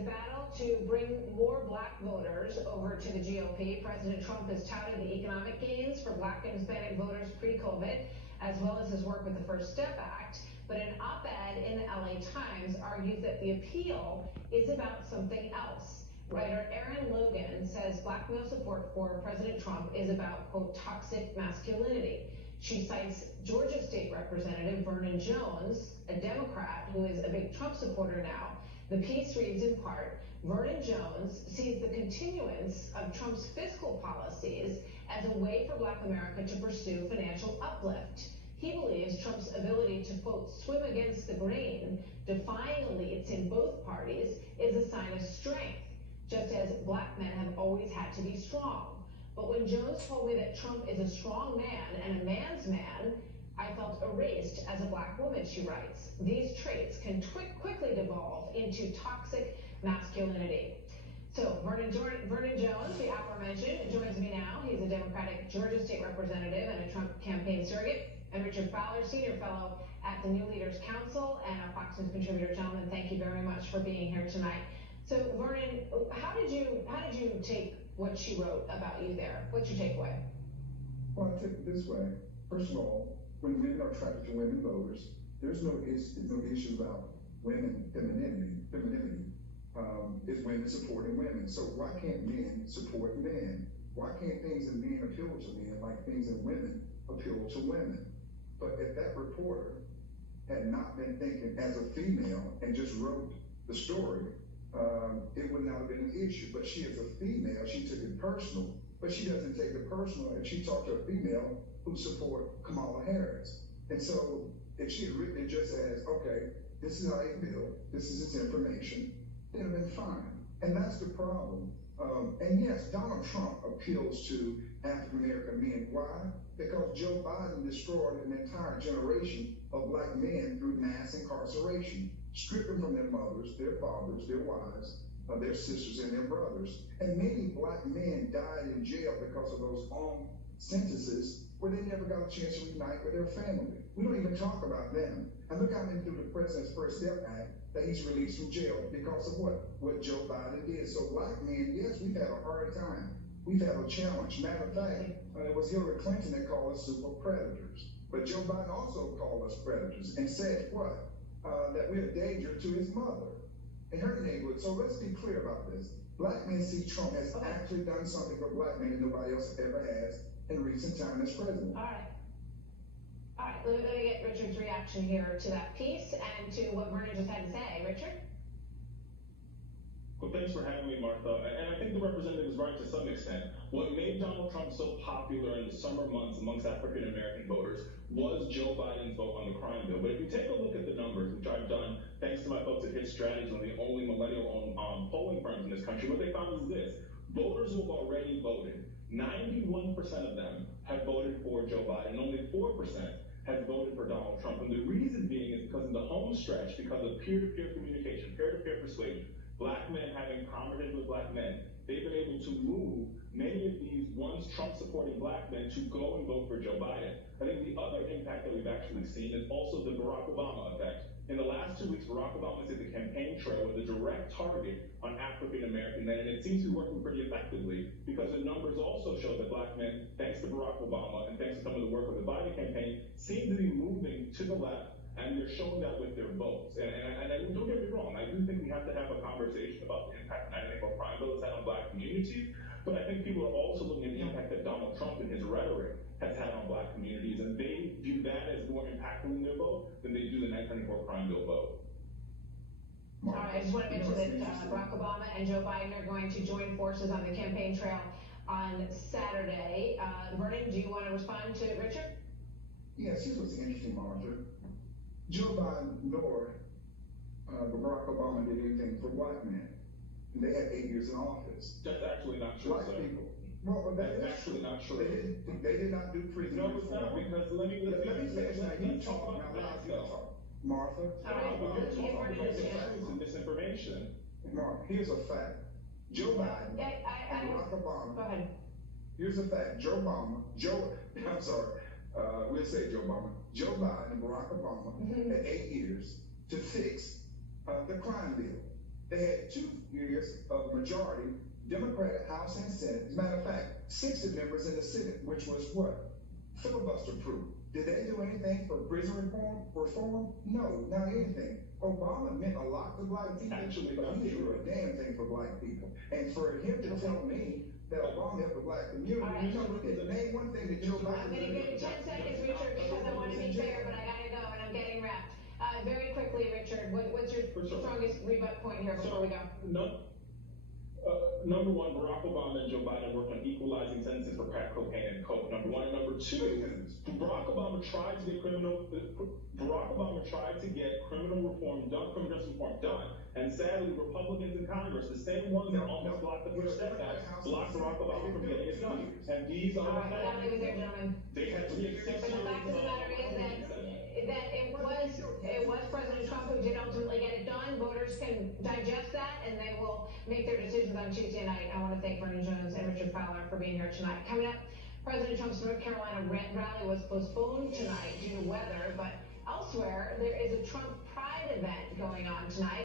battle to bring more black voters over to the GOP. President Trump has touted the economic gains for black and Hispanic voters pre-COVID, as well as his work with the First Step Act. But an op-ed in the LA Times argues that the appeal is about something else. Writer Erin Logan says black male support for President Trump is about, quote, toxic masculinity. She cites Georgia State Representative Vernon Jones, a Democrat who is a big Trump supporter now. The piece reads in part, Vernon Jones sees the continuance of Trump's fiscal policies as a way for black America to pursue financial uplift. He believes Trump's ability to, quote, swim against the grain, defying elites in both parties, is a sign of strength, just as black men have always had to be strong. But when Jones told me that Trump is a strong man and a man's man, I felt erased as a black woman, she writes. These traits can quickly devolve into toxic masculinity. So Vernon Jones, the aforementioned, joins me now. He's a Democratic Georgia State Representative and a Trump campaign surrogate. And Richard Fowler, Senior Fellow at the New Leaders Council and a Fox News contributor. Gentlemen, thank you very much for being here tonight. So Vernon, how did you take what she wrote about you there? What's your takeaway? Well, I take it this way. First of all, when men are attracted to women voters, there's no issue about women femininity. It's women supporting women. So why can't men support men? Why can't things in men appeal to men like things in women appeal to women? But if that reporter had not been thinking as a female and just wrote the story, it would not have been an issue. But she is a female, she took it personal, but she doesn't take it personal if she talked to a female who support Kamala Harris. And so if she had written it just as, okay, this is how they feel, this is its information, it would have been fine. And that's the problem. And yes, Donald Trump appeals to African-American men. Why? Because Joe Biden destroyed an entire generation of black men through mass incarceration, stripping from their mothers, their fathers, their wives, their sisters, and their brothers. And many black men died in jail because of those long sentences where they never got a chance to reunite with their family. We don't even talk about them. And look how many through the President's First Step Act that he's released from jail because of what Joe Biden did. So black men, yes, we've had a hard time. We've had a challenge. Matter of fact, it was Hillary Clinton that called us super predators. But Joe Biden also called us predators and said what? That we're a danger to his mother and her neighborhood. So let's be clear about this. Black men see Trump has actually done something for black men that nobody else ever has in recent time as president. All right. Let me get Richard's reaction here to that piece and to what Vernon just had to say. Richard? Well, thanks for having me, Martha. And I think the representative is right to some extent. What made Donald Trump so popular in the summer months amongst African-American voters was Joe Biden's vote on the crime bill. But if you take a look at the numbers, which I've done thanks to my folks at Hit Strategies, one of the only millennial-owned polling firms in this country, what they found is this. Voters who have already voted, 91% of them have voted for Joe Biden, and only 4% have voted for Donald Trump. And the reason being is because in the home stretch, because of peer-to-peer communication, peer-to-peer persuasion, black men having conversations with black men, they've been able to move many of these once Trump-supporting black men to go and vote for Joe Biden. I think the other impact that we've actually seen is also the Barack Obama effect. In the last 2 weeks, Barack Obama said the campaign trail was a direct target on African-American men, and it seems to be working pretty effectively because the numbers also show that black men, thanks to Barack Obama and thanks to some of the work of the Biden campaign, seem to be moving to the left, and they're showing that with their votes. And don't get me wrong, I do think we have to have a conversation about the impact 994 crime bill has had on black communities, but I think people are also looking at the impact that Donald Trump and his rhetoric has had on black communities, and they view that as more impactful in their vote than they do the 994 crime bill vote. All right, I just want to mention that Barack Obama and Joe Biden are going to join forces on the campaign trail on Saturday. Vernon, do you want to respond to Richard? Yes, here's what's interesting, Martha. Joe Biden nor Barack Obama did anything for black men. And they had 8 years in office. That's actually not true, Black sir. people. Well, That's actually not true. They did not do prison No, it's not, reform. because let me finish now. You let's talk about now. that, You though. talk. Martha. All right, Well, let's get Vernon because to it's answer. and misinformation. Mark, here's a fact. Joe Biden and Barack Obama. Go ahead. Here's a fact. I'm sorry. We'll say Joe Obama. Joe Biden and Barack Obama had 8 years to fix the crime bill. They had 2 years of majority, Democratic House and Senate. As a matter of fact, 60 members in the Senate, which was what? Filibuster proof. Did they do anything for prison reform? No, not anything. Obama meant a lot to black people, Actually, but he didn't do a damn thing for black people. And for him to tell me that Obama helped the black community, Right. you know, name one thing that Joe Biden I'm going to give you 10 seconds, Richard, because I want to be fair, but I got to go, and I'm getting wrapped. Very quickly, Richard, what's your strongest rebut point here before we go? Number one, Barack Obama and Joe Biden worked on equalizing sentences for crack cocaine and coke. Number one. And number two, Barack Obama tried to get criminal reform done, criminal justice reform done. And sadly, Republicans in Congress, the same ones that almost blocked the First Step Act, blocked Barack Obama from getting it done. And these are All right, we got to leave it there, gentlemen. They had to be 6 years. But the fact of the matter is that it was President Trump who did ultimately get it done. Voters can digest that, and they will make their decisions on Tuesday night. I want to thank Vernon Jones and Richard Fowler for being here tonight. Coming up, President Trump's North Carolina rally was postponed tonight due to weather, but elsewhere there is a Trump Pride event going on tonight.